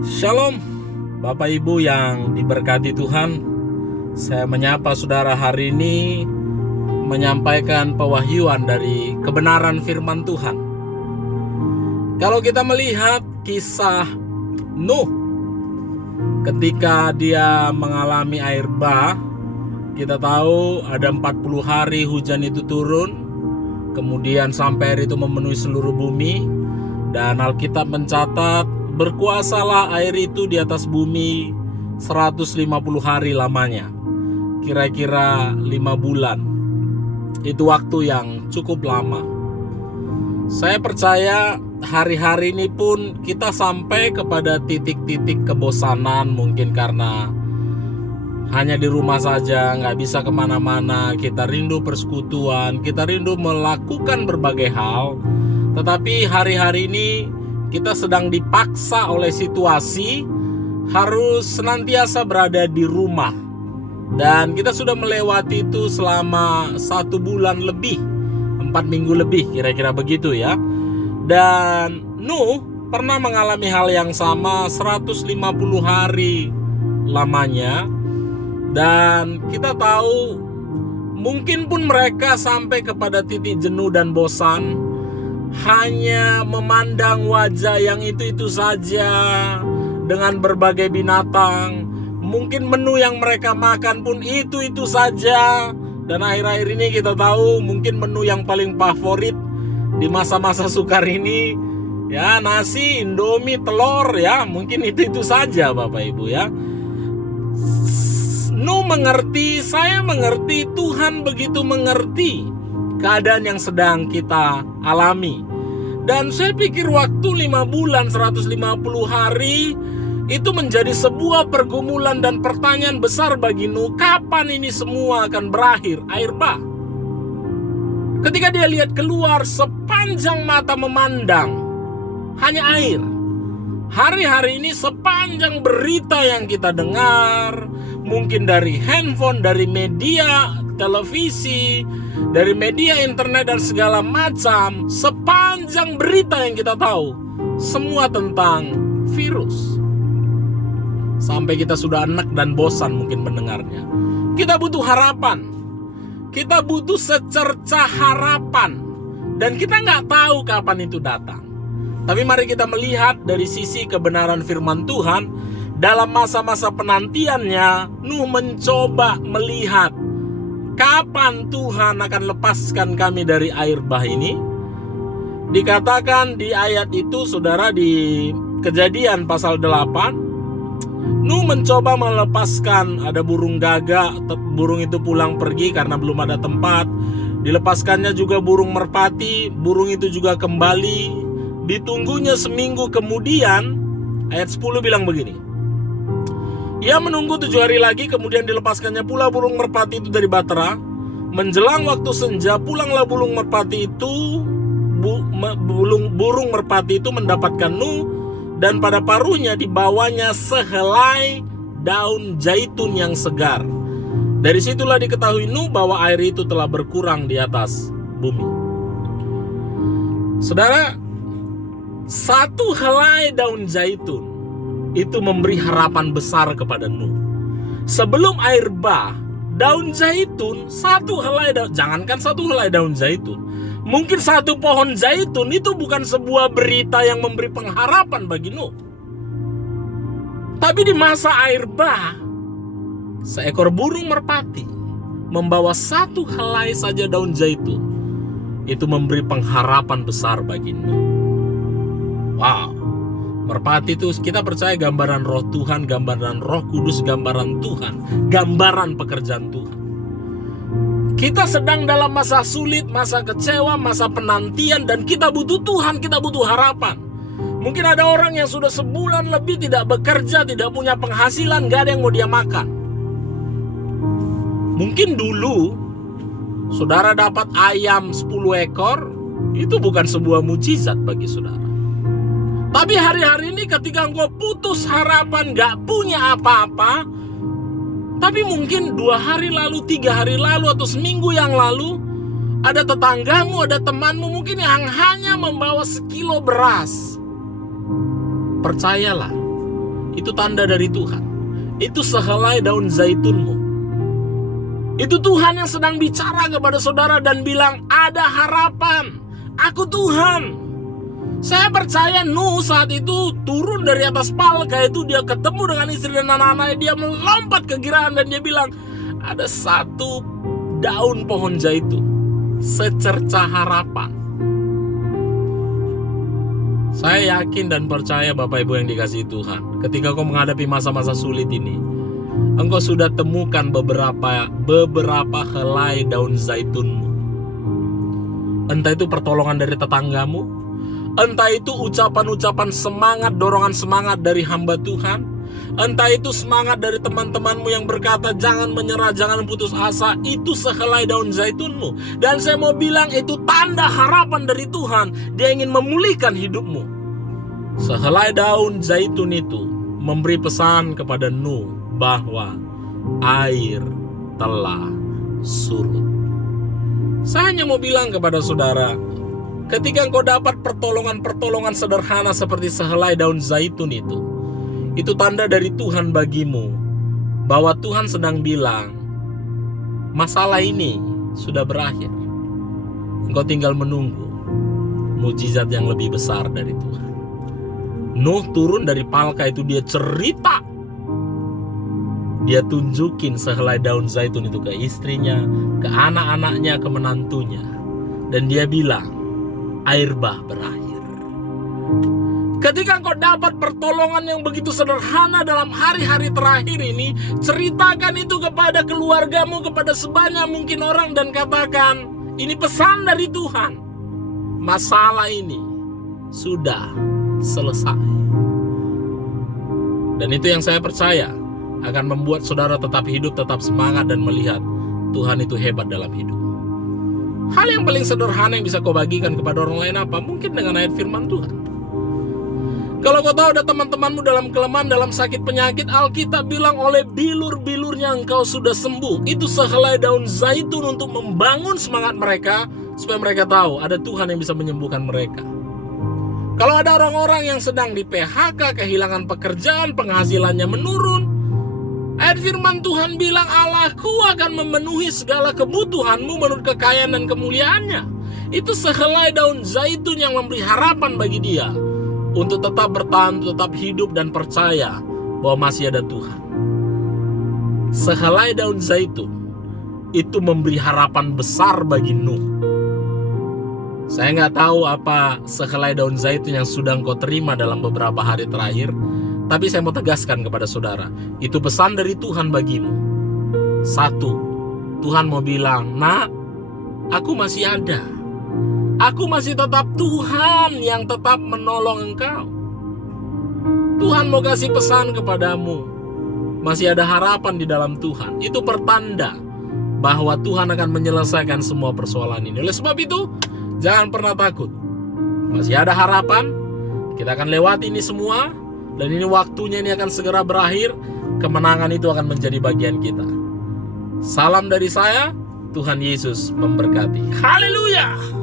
Shalom, Bapak Ibu yang diberkati Tuhan. Saya menyapa saudara hari ini menyampaikan pewahyuan dari kebenaran firman Tuhan. Kalau kita melihat kisah Nuh ketika dia mengalami air bah, kita tahu ada 40 hari hujan itu turun, kemudian sampai air itu memenuhi seluruh bumi. Dan Alkitab mencatat berkuasalah air itu di atas bumi 150 hari lamanya. Kira-kira 5 bulan. Itu waktu yang cukup lama. Saya percaya hari-hari ini pun kita sampai kepada titik-titik kebosanan. Mungkin karena hanya di rumah saja, gak bisa kemana-mana. Kita rindu persekutuan, kita rindu melakukan berbagai hal. Tetapi hari-hari ini kita sedang dipaksa oleh situasi harus senantiasa berada di rumah. Dan kita sudah melewati itu selama 1 bulan lebih, 4 minggu lebih, kira-kira begitu ya. Dan Nuh pernah mengalami hal yang sama 150 hari lamanya. Dan kita tahu mungkin pun mereka sampai kepada titik jenuh dan bosan, hanya memandang wajah yang itu-itu saja dengan berbagai binatang. Mungkin menu yang mereka makan pun itu-itu saja. Dan akhir-akhir ini kita tahu mungkin menu yang paling favorit di masa-masa sukar ini ya nasi, indomie, telur ya. Mungkin itu-itu saja Bapak Ibu ya. Nuh mengerti, saya mengerti, Tuhan begitu mengerti keadaan yang sedang kita alami. Dan saya pikir waktu 5 bulan 150 hari itu menjadi sebuah pergumulan dan pertanyaan besar bagi Nuh. Kapan ini semua akan berakhir? Air bah. Ketika dia lihat keluar, sepanjang mata memandang hanya air. Hari-hari ini sepanjang berita yang kita dengar, mungkin dari handphone, dari media televisi, dari media internet dan segala macam, sepanjang berita yang kita tahu, semua tentang virus. Sampai kita sudah enak dan bosan mungkin mendengarnya. Kita butuh harapan. Kita butuh secerca harapan. Dan kita nggak tahu kapan itu datang. Tapi mari kita melihat dari sisi kebenaran firman Tuhan. Dalam masa-masa penantiannya, Nuh mencoba melihat kapan Tuhan akan lepaskan kami dari air bah ini. Dikatakan di ayat itu saudara, di Kejadian pasal 8, Nuh mencoba melepaskan, ada burung gagak, burung itu pulang pergi karena belum ada tempat. Dilepaskannya juga burung merpati, burung itu juga kembali. Ditunggunya seminggu kemudian, ayat 10 bilang begini. Ia menunggu 7 hari lagi, kemudian dilepaskannya pula burung merpati itu dari batra. Menjelang waktu senja, pulanglah burung merpati itu. Burung merpati itu mendapatkan Nuh, dan pada paruhnya dibawanya sehelai daun zaitun yang segar. Dari situlah diketahui Nuh bahwa air itu telah berkurang di atas bumi. Saudara, 1 helai daun zaitun itu memberi harapan besar kepada Nuh. Sebelum air bah, daun zaitun, 1 helai daun, jangankan 1 helai daun zaitun, mungkin 1 pohon zaitun itu bukan sebuah berita yang memberi pengharapan bagi Nuh. Tapi di masa air bah, seekor burung merpati membawa 1 helai saja daun zaitun. Itu memberi pengharapan besar bagi Nuh. Wow. Merpati itu kita percaya gambaran roh Tuhan, gambaran roh kudus, gambaran Tuhan, gambaran pekerjaan Tuhan. Kita sedang dalam masa sulit, masa kecewa, masa penantian, dan kita butuh Tuhan, kita butuh harapan. Mungkin ada orang yang sudah sebulan lebih tidak bekerja, tidak punya penghasilan, gak ada yang mau dia makan. Mungkin dulu saudara dapat ayam 10 ekor, itu bukan sebuah mujizat bagi saudara. Tapi hari-hari ini ketika engkau putus harapan, gak punya apa-apa, tapi mungkin 2 hari lalu, 3 hari lalu, atau seminggu yang lalu, ada tetanggamu, ada temanmu mungkin yang hanya membawa sekilo beras. Percayalah, itu tanda dari Tuhan. Itu sehelai daun zaitunmu. Itu Tuhan yang sedang bicara kepada saudara dan bilang, ada harapan. Aku Tuhan. Saya percaya Nuh saat itu turun dari atas palka itu, dia ketemu dengan istri dan anak-anaknya, dia melompat kegiraan dan dia bilang, ada satu daun pohon zaitun, secerca harapan. Saya yakin dan percaya Bapak Ibu yang dikasihi Tuhan, ketika kau menghadapi masa-masa sulit ini, engkau sudah temukan beberapa helai daun zaitunmu. Entah itu pertolongan dari tetanggamu, entah itu ucapan-ucapan semangat, dorongan semangat dari hamba Tuhan, entah itu semangat dari teman-temanmu yang berkata jangan menyerah, jangan putus asa. Itu sehelai daun zaitunmu. Dan saya mau bilang itu tanda harapan dari Tuhan. Dia ingin memulihkan hidupmu. Sehelai daun zaitun itu memberi pesan kepada Nuh bahwa air telah surut. Saya hanya mau bilang kepada saudara, ketika engkau dapat pertolongan-pertolongan sederhana seperti sehelai daun zaitun itu tanda dari Tuhan bagimu, bahwa Tuhan sedang bilang, masalah ini sudah berakhir. Engkau tinggal menunggu mujizat yang lebih besar dari Tuhan. Nuh turun dari palka itu, dia cerita, dia tunjukin sehelai daun zaitun itu ke istrinya, ke anak-anaknya, ke menantunya. Dan dia bilang, air bah berakhir. Ketika engkau dapat pertolongan yang begitu sederhana dalam hari-hari terakhir ini, ceritakan itu kepada keluargamu, kepada sebanyak mungkin orang, dan katakan, ini pesan dari Tuhan. Masalah ini sudah selesai. Dan itu yang saya percaya akan membuat saudara tetap hidup, tetap semangat, dan melihat Tuhan itu hebat dalam hidup. Hal yang paling sederhana yang bisa kau bagikan kepada orang lain apa? Mungkin dengan ayat firman Tuhan. Kalau kau tahu ada teman-temanmu dalam kelemahan, dalam sakit penyakit, Alkitab bilang oleh bilur-bilurnya engkau sudah sembuh. Itu sehelai daun zaitun untuk membangun semangat mereka, supaya mereka tahu ada Tuhan yang bisa menyembuhkan mereka. Kalau ada orang-orang yang sedang di PHK, kehilangan pekerjaan, penghasilannya menurun, ayat firman Tuhan bilang, Allahku akan memenuhi segala kebutuhanmu menurut kekayaan dan kemuliaannya. Itu sehelai daun zaitun yang memberi harapan bagi dia untuk tetap bertahan, tetap hidup, dan percaya bahwa masih ada Tuhan. Sehelai daun zaitun itu memberi harapan besar bagi Nuh. Saya nggak tahu apa sehelai daun zaitun yang sudah engkau terima dalam beberapa hari terakhir, tapi saya mau tegaskan kepada saudara, itu pesan dari Tuhan bagimu. Satu, Tuhan mau bilang, nak, aku masih ada. Aku masih tetap Tuhan yang tetap menolong engkau. Tuhan mau kasih pesan kepadamu, masih ada harapan di dalam Tuhan. Itu pertanda bahwa Tuhan akan menyelesaikan semua persoalan ini. Oleh sebab itu, jangan pernah takut. Masih ada harapan. Kita akan lewati ini semua. Dan ini waktunya, ini akan segera berakhir. Kemenangan itu akan menjadi bagian kita. Salam dari saya. Tuhan Yesus memberkati. Haleluya.